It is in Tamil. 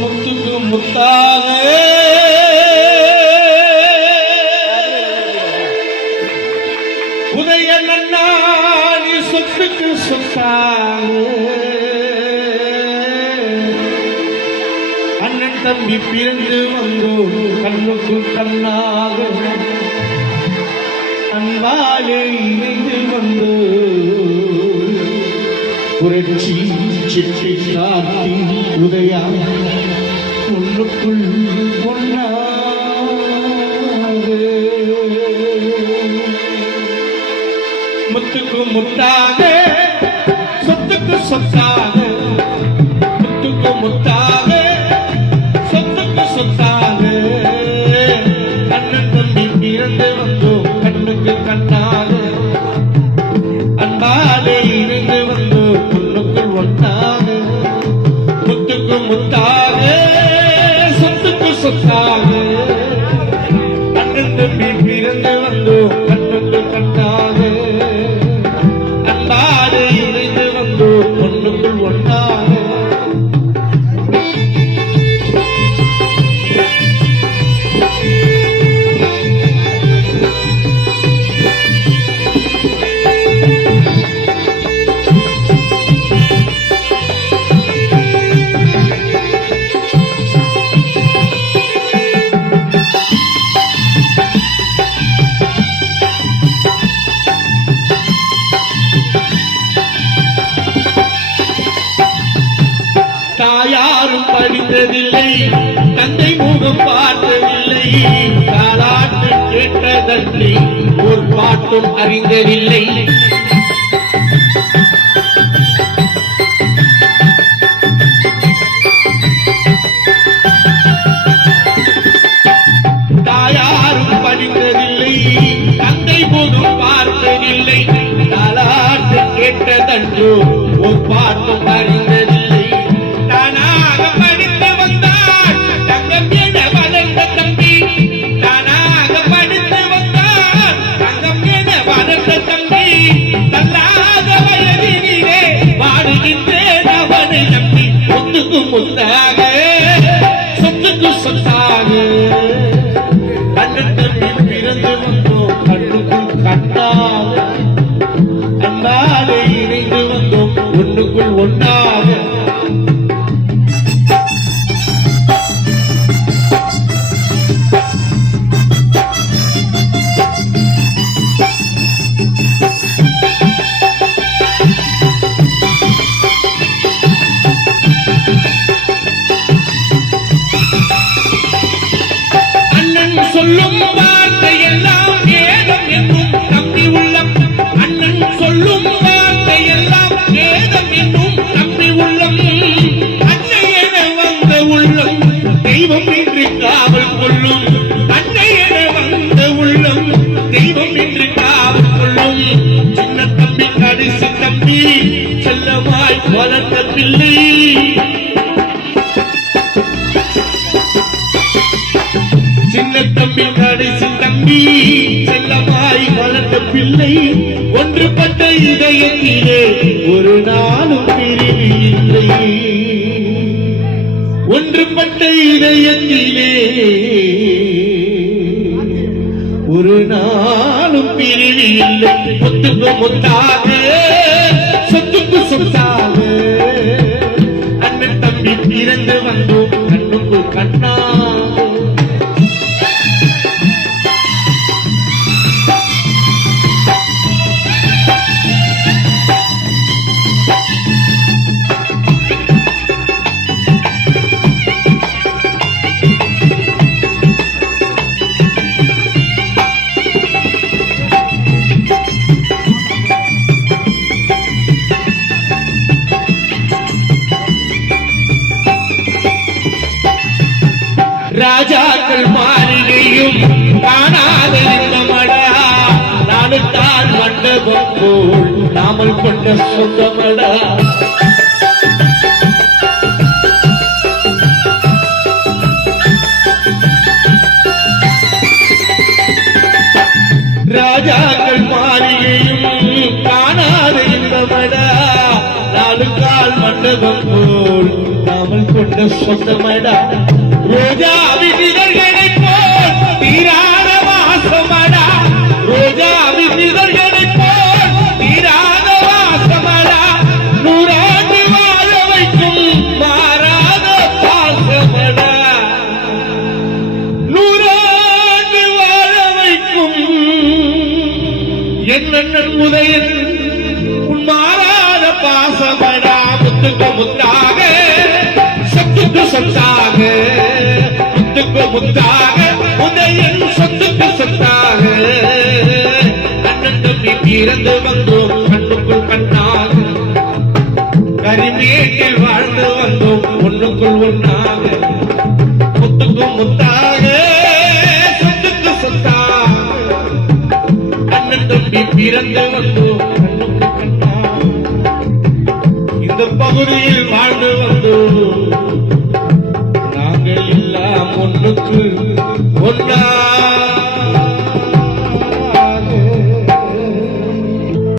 முத்துக்கு முத்தாக உதய நன்னாடி சொத்துக்கு சொத்தாக அண்ணன் தம்பி பிறந்து வந்தோம் கண்ணுக்கு கண்ணாக அன்பாலே இணைந்து வந்தோ புரட்சி சிற்றி காட்டி உதயா ஒன்றுக்குள் ஒன்றாக முத்துக்கு முத்தாக சொத்துக்கு சொத்தாக முத்துக்கு முத்தாக சொத்துக்கு சொத்தாக அண்ணன் தம்பி பிறந்து வந்தோம் கண்ணுக்கு கண்ணாக அன்பாலே இணைந்து வந்தோம் பொண்ணுக்குள் ஒன்றாக முத்துக்கு முத்தாக சொத்துக்கு சொத்தாக அண்ணன் தம்பி பிறந்து வந்தோம் கண்ணுக்கு கண்ணாக அன்பாலே இணைந்து வந்தோம் பொண்ணுக்குள் ஒன்றாக தாயாரும் படித்ததில்லை தந்தை முகம் பார்த்ததில்லை தாலாட்டு கேட்டதன்றி ஒரு பாட்டும் அறிந்ததில்லை தாயாரும் படித்ததில்லை தந்தை முகம் பார்த்ததில்லை தாலாட்டு கேட்டதன்றோ ஒரு பாட்டும் அறிந்ததில்லை முத்தாக சொத்துக்கு சொத்தாக அண்ணன் தம்பி பிறந்து வந்தோம் கண்ணுக்கு கண்ணாக அன்பாலே இணைந்து வந்தோம் ஒன்றுக்குள் ஒன்றாக சொல்லும் வார்த்தையெல்லாம் வேதம் என்னும் நம்பி உள்ளம் அண்ணன் சொல்லும் வார்த்தையெல்லாம் வேதம் என்னும் நம்பி உள்ளம் அன்னை என வந்த உள்ளம் தெய்வம் என்று காவல் கொள்ளும் அன்னை என வந்த உள்ளம் தெய்வம் என்று காவல் கொள்ளும் சின்ன தம்பி கடைசி தம்பி செல்லமாய் வளர்ந்த பிள்ளை சின்ன தம்பி கடைசி தம்பி செல்லமாய் வளர்ந்த பிள்ளை ஒன்றுபட்ட இதயத்திலே ஒரு நாளும் பிரிவு இல்லை ஒன்றுபட்ட இதயத்திலே ஒரு நாளும் பிரிவு இல்லை முத்துக்கு முத்தாக சொத்துக்கு சொத்தாக அண்ணன் தம்பி பிறந்து வந்தோம் கண்ணுக்கு கண்ணாக ராஜாக்கள் மாளிகையும் காணாத மடா நானுத்தான் மண்டபம் போல் நாமல் கொண்ட சொந்தமடா ராஜாக்கள் மாளிகையும் காணாத மடா ஜாதகம் போல் நாமல் கொண்ட சொந்தமடா ரோஜா விதிதழ்களை போல் தீராத வாசமடா ரோஜா விதிதழ்களை போல் தீராத வாசமடா நூறாண்டு வாழ வைக்கும் மாறாத பாசமடா நூறாண்டு வாழ வைக்கும் என்னென்ன உதயன் உன் மாறாத பாசமடா முத்துக்கு முத்தாக சொத்துக்கு சொத்தாக முத்துக்கு முத்தாக உதயன் சொத்துக்கு சொத்தாக அண்ணன் தம்பி பிறந்து வந்தோம் கண்ணுக்குள் கண்ணாக கரிமேட்டில் வாழ்ந்து வந்தோம் ஒண்ணுக்குள் ஒண்ணாக முத்துக்கு முத்தாக சொத்துக்கு சொத்தாக அண்ணன் தம்பி பிறந்து வந்தோம் கண்ணுக்குள் கண்ணாக இந்த பகுதியில் வாழ்ந்து வந்தோம் நாங்கள் எல்லாம் ஒண்ணுக்கு ஒன்னா